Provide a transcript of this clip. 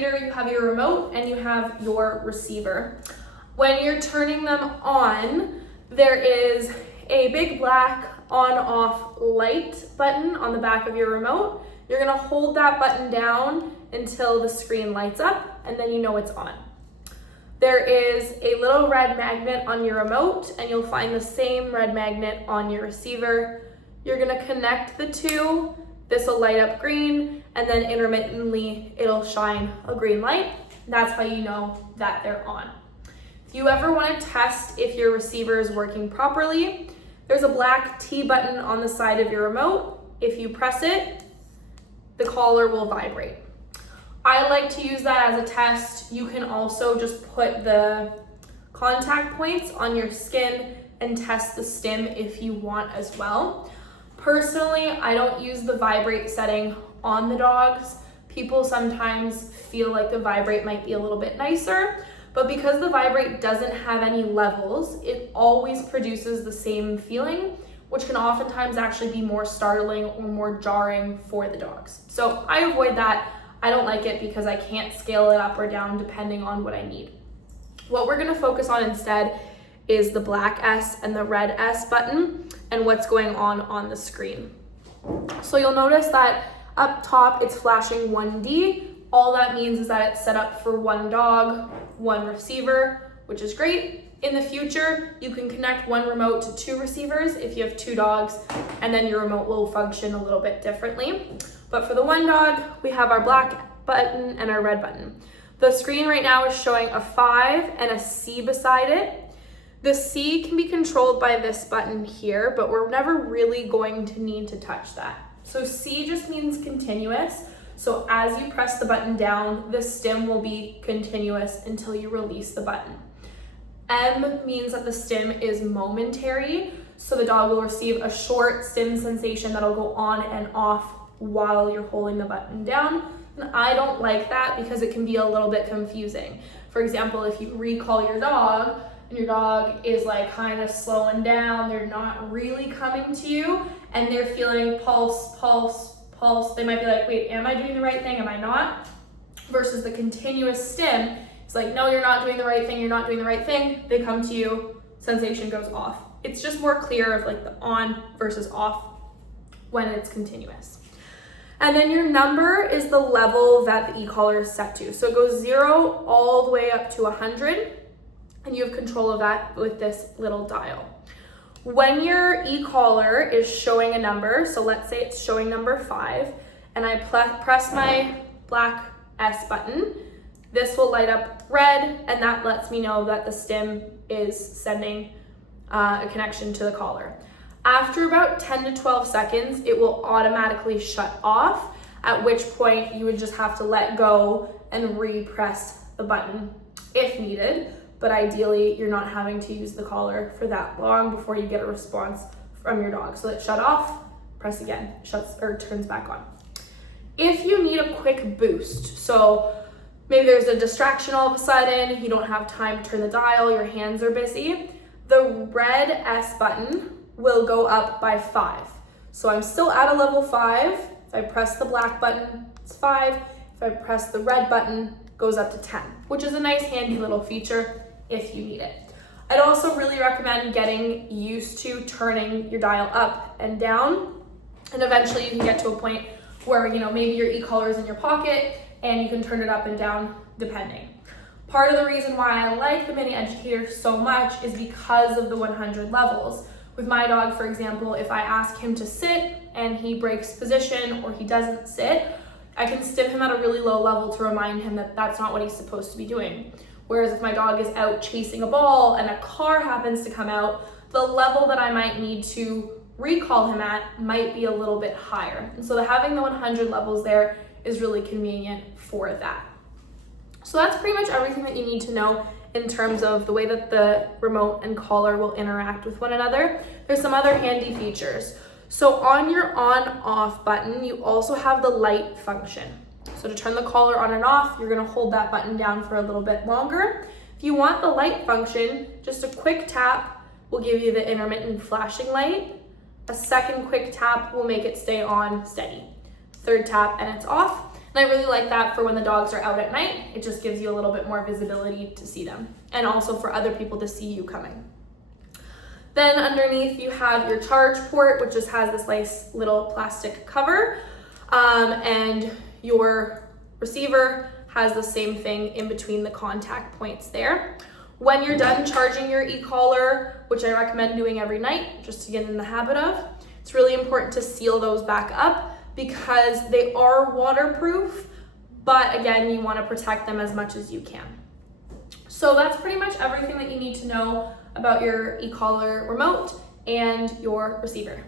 educator, you have your remote and you have your receiver. When you're turning them on, there is a big black on-off light button on the back of your remote. You're gonna hold that button down until the screen lights up, and then you know it's on. There is a little red magnet on your remote, and you'll find the same red magnet on your receiver. You're gonna connect the two. This will light up green, and then intermittently it'll shine a green light. That's how you know that they're on. If you ever want to test if your receiver is working properly, there's a black T button on the side of your remote. If you press it, the collar will vibrate. I like to use that as a test. You can also just put the contact points on your skin and test the stim if you want as well. Personally, I don't use the vibrate setting on the dogs. People sometimes feel like the vibrate might be a little bit nicer, but because the vibrate doesn't have any levels, it always produces the same feeling, which can oftentimes actually be more startling or more jarring for the dogs. So I avoid that. I don't like it because I can't scale it up or down depending on what I need. What we're gonna focus on instead is the black S and the red S button and what's going on the screen. So you'll notice that up top it's flashing 1D. All that means is that it's set up for one dog, one receiver, which is great. In the future, you can connect one remote to two receivers if you have two dogs, and then your remote will function a little bit differently. But for the one dog, we have our black button and our red button. The screen right now is showing a 5 and a C beside it. The C can be controlled by this button here, but we're never really going to need to touch that. So C just means continuous. So as you press the button down, the stim will be continuous until you release the button. M means that the stim is momentary. So the dog will receive a short stim sensation that'll go on and off while you're holding the button down. And I don't like that because it can be a little bit confusing. For example, if you recall your dog and your dog is like kind of slowing down, they're not really coming to you, and they're feeling pulse, pulse, pulse, they might be like, wait, am I doing the right thing? Am I not? Versus the continuous stim, it's like, no, you're not doing the right thing. You're not doing the right thing. They come to you, sensation goes off. It's just more clear of like the on versus off when it's continuous. And then your number is the level that the e-collar is set to. So it goes 0 all the way up to 100, and you have control of that with this little dial. When your e-collar is showing a number, so let's say it's showing number 5, and I press my black S button, this will light up red, and that lets me know that the stim is sending a connection to the collar. After about 10 to 12 seconds, it will automatically shut off, at which point you would just have to let go and re-press the button if needed. But ideally, you're not having to use the collar for that long before you get a response from your dog. So let shut off, press again, shuts or turns back on. If you need a quick boost, so maybe there's a distraction all of a sudden, you don't have time to turn the dial, your hands are busy, the red S button will go up by 5. So I'm still at a level 5. If I press the black button, it's 5. If I press the red button, it goes up to 10, which is a nice handy little feature if you need it. I'd also really recommend getting used to turning your dial up and down, and eventually you can get to a point where, you know, maybe your e-collar is in your pocket and you can turn it up and down depending. Part of the reason why I like the Mini Educator so much is because of the 100 levels. With my dog, for example, if I ask him to sit and he breaks position or he doesn't sit, I can stim him at a really low level to remind him that that's not what he's supposed to be doing. Whereas if my dog is out chasing a ball and a car happens to come out, the level that I might need to recall him at might be a little bit higher. And so having the 100 levels there is really convenient for that. So that's pretty much everything that you need to know in terms of the way that the remote and collar will interact with one another. There's some other handy features. So on your on-off button, you also have the light function. So to turn the collar on and off, you're gonna hold that button down for a little bit longer. If you want the light function, just a quick tap will give you the intermittent flashing light. A second quick tap will make it stay on steady. Third tap and it's off. And I really like that for when the dogs are out at night. It just gives you a little bit more visibility to see them, and also for other people to see you coming. Then underneath you have your charge port, which just has this nice little plastic cover, and your receiver has the same thing in between the contact points there. When you're done charging your e-collar, which I recommend doing every night just to get in the habit of, it's really important to seal those back up because they are waterproof, but again, you want to protect them as much as you can. So that's pretty much everything that you need to know about your e-collar remote and your receiver.